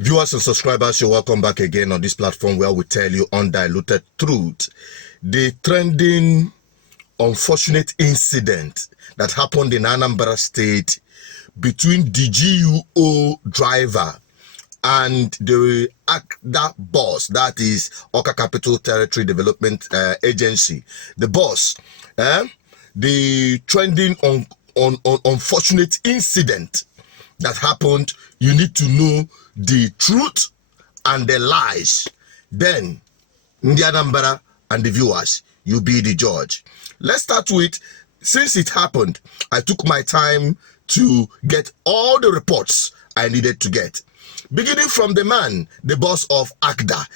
Viewers and subscribers, you're welcome back again on this platform where we tell you undiluted truth. The trending unfortunate incident that happened in Anambra State between the GUO driver and the ACTDA boss, that is Awka Capital Territory Development Agency. The boss, the trending on unfortunate incident that happened. You need to know the truth and the lies. Then, Ndi Anambra and the viewers, you be the judge. Let's start with, since it happened, I took my time to get all the reports I needed to get. Beginning from the man, the boss of ACTDA.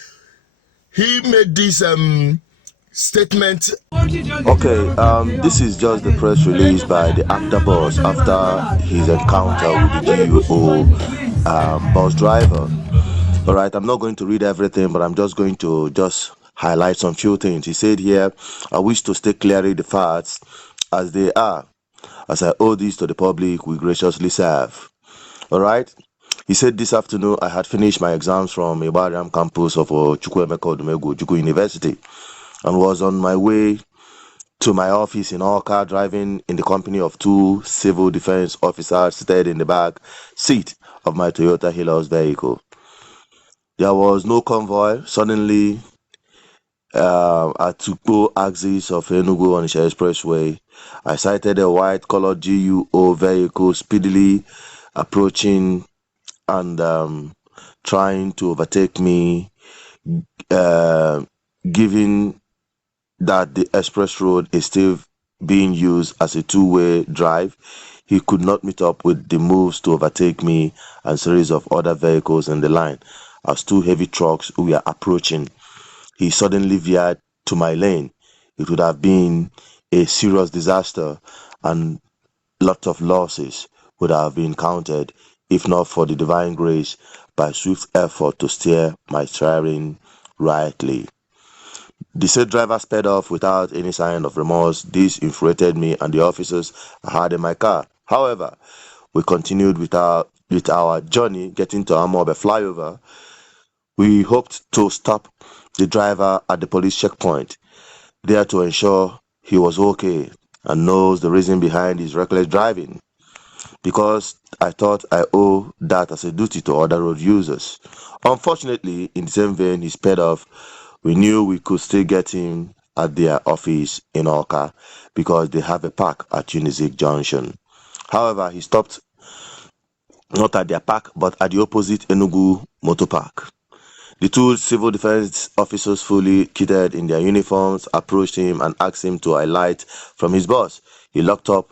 He made this statement. Okay, this is just the press release by the ACTDA boss after his encounter with the GUO bus driver. All right, I'm not going to read everything, but I'm just going to highlight some few things. He said here, I wish to state clearly the facts as they are. As I owe this to the public, we graciously serve. All right. He said this afternoon I had finished my exams from Ibariam campus of Chukwuemeka Odumegwu Ojukwu University and was on my way to my office in Awka, driving in the company of two civil defense officers seated in the back seat of my Toyota Hilux vehicle. There was no convoy. Suddenly, at GUO axis of Enugu-Onitsha Expressway, I sighted a white-colored GUO vehicle speedily approaching and trying to overtake me, given that the express road is still being used as a two-way drive. He could not meet up with the moves to overtake me and a series of other vehicles in the line. As two heavy trucks were approaching, he suddenly veered to my lane. It would have been a serious disaster and lots of losses would have been counted if not for the divine grace by swift effort to steer my steering rightly. The said driver sped off without any sign of remorse. This infuriated me and the officers I had in my car. However, we continued with our journey, getting to Amobe flyover. We hoped to stop the driver at the police checkpoint, there to ensure he was okay and knows the reason behind his reckless driving, because I thought I owe that as a duty to other road users. Unfortunately, in the same vein, he sped off. We knew we could still get him at their office in Awka because they have a park at Unizik Junction. However, he stopped not at their park but at the opposite Enugu Motor Park. The two civil defense officers, fully kitted in their uniforms, approached him and asked him to alight from his bus. He locked up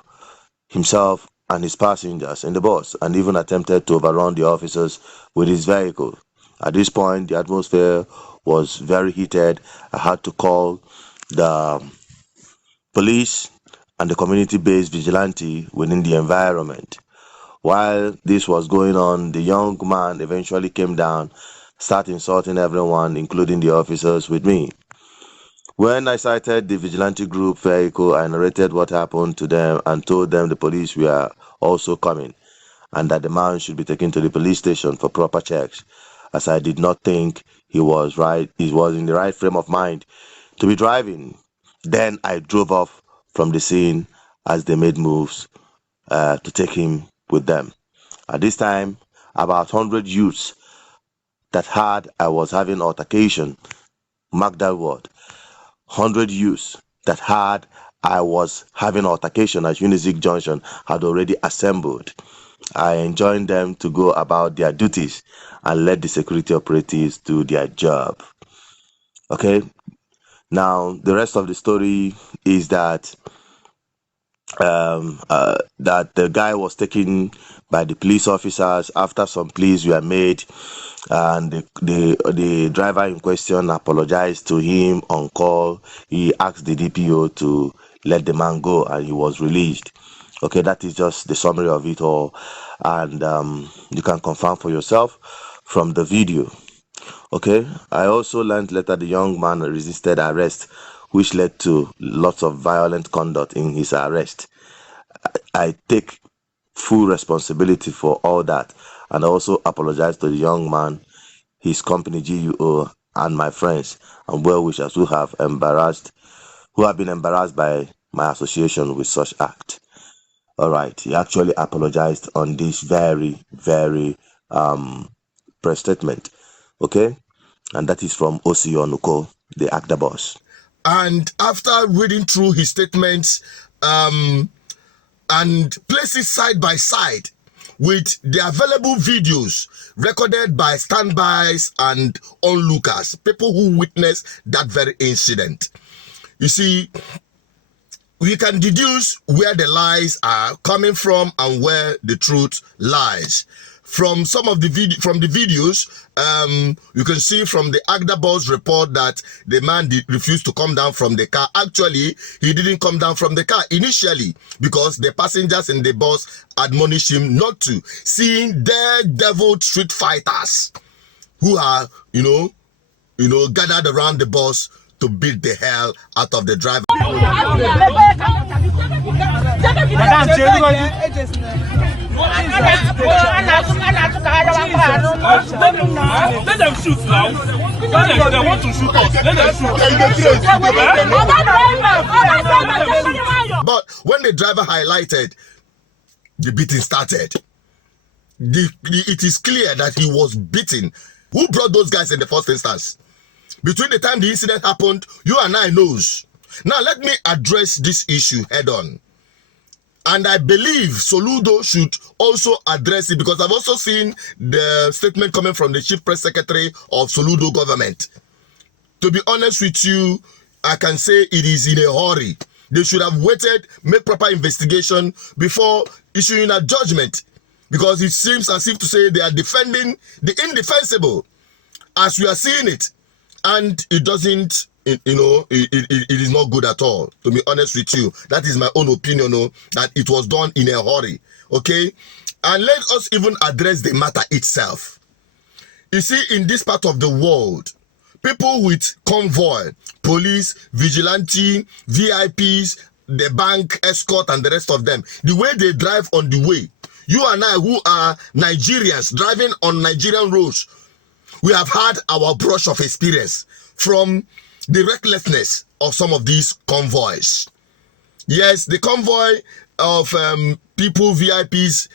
himself and his passengers in the bus and even attempted to overrun the officers with his vehicle. At this point, the atmosphere was very heated. I had to call the police and the community-based vigilante within the environment. While this was going on, the young man eventually came down, started insulting everyone, including the officers, with me. When I sighted the vigilante group vehicle, I narrated what happened to them and told them the police were also coming and that the man should be taken to the police station for proper checks, as I did not think he was in the right frame of mind to be driving. Then I drove off from the scene as they made moves to take him with them. At this time, about 100 youths that I was having altercation, mark that word, 100 youths that I was having altercation at Unizik Junction had already assembled. I enjoined them to go about their duties and let the security operatives do their job. Okay, now the rest of the story is that that the guy was taken by the police officers after some pleas were made, and the driver in question apologized to him on call. He asked the DPO to let the man go and he was released. Okay, that is just the summary of it all, and you can confirm for yourself from the video. Okay, I also learned later the young man resisted arrest, which led to lots of violent conduct in his arrest. I take full responsibility for all that. And I also apologize to the young man, his company GUO, and my friends and well-wishers who have been embarrassed by my association with such act. All right, he actually apologized on this very, very press statement. Okay, and that is from OC Onuko, the ACTDA boss. And after reading through his statements and place it side by side with the available videos recorded by standbys and onlookers, people who witnessed that very incident, you see, we can deduce where the lies are coming from and where the truth lies. From some of the videos, you can see from the ACTDA boss report that the man refused to come down from the car. Actually, he didn't come down from the car initially because the passengers in the bus admonished him not to, seeing daredevil street fighters who are, gathered around the bus to beat the hell out of the driver. Let them shoot now. They want to shoot us. Let them shoot. But when the driver highlighted, the beating started. It is clear that he was beaten. Who brought those guys in the first instance? Between the time the incident happened, you and I knows. Now let me address this issue head on. And I believe Soludo should also address it, because I've also seen the statement coming from the Chief Press Secretary of Soludo government. To be honest with you, I can say it is in a hurry. They should have waited, made proper investigation before issuing a judgment, because it seems as if to say they are defending the indefensible as we are seeing it. And it doesn't, it is not good at all, to be honest with you. That is my own opinion, that it was done in a hurry, okay? And let us even address the matter itself. You see, in this part of the world, people with convoy, police, vigilante, VIPs, the bank escort, and the rest of them, the way they drive on the way, you and I who are Nigerians driving on Nigerian roads, we have had our brush of experience from the recklessness of some of these convoys. Yes, the convoy of people, VIPs,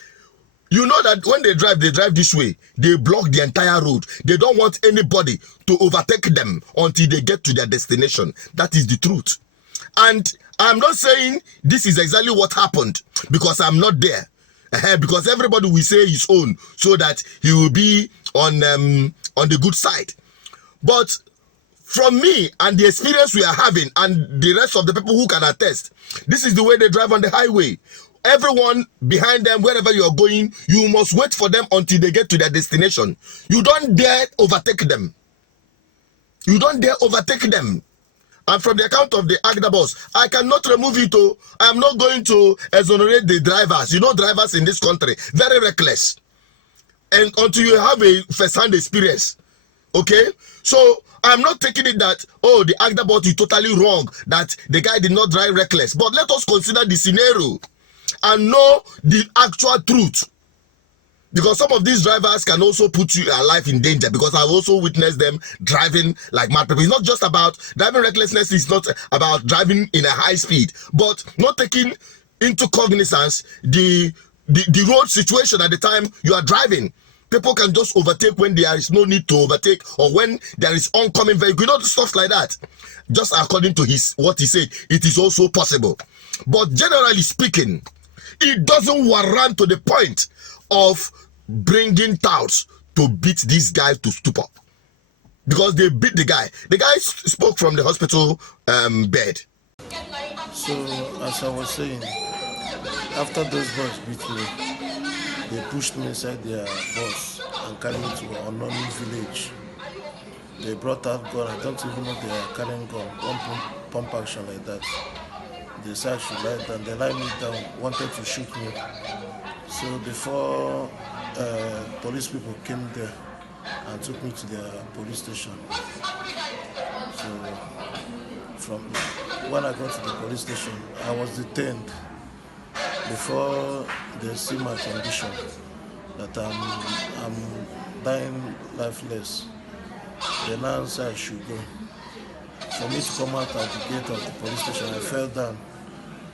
you know that when they drive this way. They block the entire road. They don't want anybody to overtake them until they get to their destination. That is the truth. And I'm not saying this is exactly what happened, because I'm not there. Because everybody will say his own, so that he will be on the good side. But from me and the experience we are having, and the rest of the people who can attest, this is the way they drive on the highway. Everyone behind them, wherever you are going, you must wait for them until they get to their destination. You don't dare overtake them. You don't dare overtake them. And from the account of the ACTDA boss, I cannot remove it. I am not going to exonerate the drivers. You know, drivers in this country, very reckless. And until you have a first-hand experience, okay? So I'm not taking it that, the ACTDA boss is totally wrong, that the guy did not drive reckless. But let us consider the scenario and know the actual truth. Because some of these drivers can also put your life in danger, because I've also witnessed them driving like mad people. It's not just about driving recklessness. It's not about driving in a high speed, but not taking into cognizance the road situation at the time you are driving. People can just overtake when there is no need to overtake, or when there is oncoming vehicle, stuff like that. Just according to what he said, it is also possible. But generally speaking, it doesn't warrant to the point of bringing touts to beat these guys to stupor, because they beat the guy. The guy spoke from the hospital bed. So, as I was saying, after those boys beat me, they pushed me inside their bus and carried me to an unknown village. They brought out gun. I don't even know they are carrying gun. One pump action like that. They said I should lie down. They lied me down, wanted to shoot me. So before police people came there and took me to their police station. So from when I got to the police station, I was detained before they see my condition, that I'm dying lifeless, they now say I should go. For me to come out at the gate of the police station, I fell down.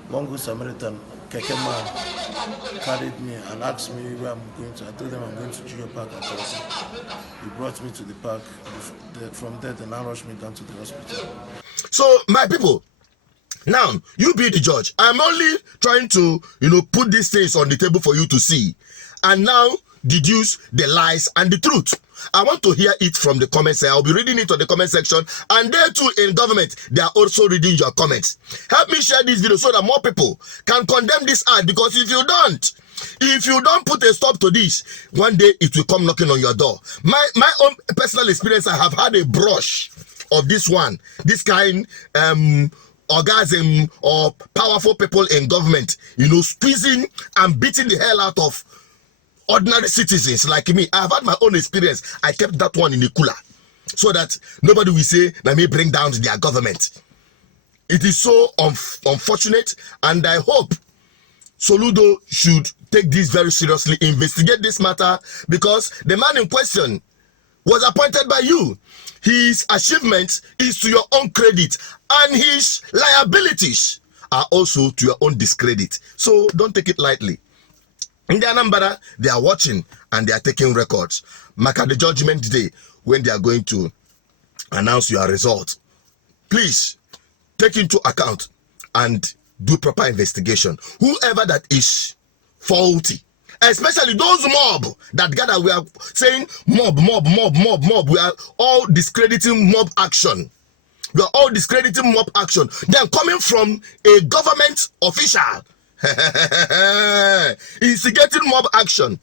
One good Samaritan, Keke man, carried me and asked me where I'm going to. I told them I'm going to GUO Park at Awka. He brought me to the park. From there, they now rushed me down to the hospital. So, my people, now you be the judge. I'm only trying to, put these things on the table for you to see, and now deduce the lies and the truth. I want to hear it from the comments. I'll be reading it on the comment section, and there too in government, they are also reading your comments. Help me share this video so that more people can condemn this ad, because if you don't put a stop to this, one day it will come knocking on your door. My own personal experience, I have had a brush of this kind orgasm or powerful people in government, squeezing and beating the hell out of ordinary citizens like me. I've had my own experience. I kept that one in the cooler so that nobody will say, let me bring down their government. It is so unfortunate, and I hope Soludo should take this very seriously, investigate this matter, because the man in question was appointed by you. His achievements is to your own credit, and his liabilities are also to your own discredit. So don't take it lightly. In the Anambra, they are watching and they are taking records. Mark at the judgment day when they are going to announce your result. Please take into account and do proper investigation. Whoever that is faulty, especially those mob that gather, we are saying mob. We are all discrediting mob action. We are all discrediting mob action. Then coming from a government official, instigating mob action.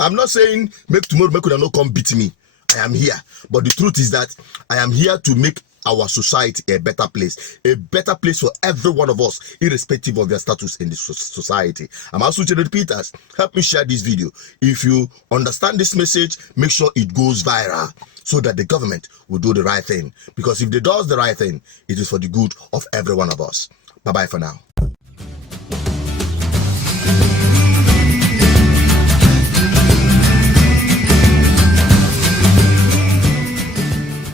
I'm not saying make tomorrow make no come beat me. I am here, but the truth is that I am here to make our society a better place for every one of us, irrespective of their status in the society. I'm also to repeat us. Help me share this video. If you understand this message, make sure it goes viral so that the government will do the right thing. Because if they do the right thing, it is for the good of every one of us. Bye-bye for now.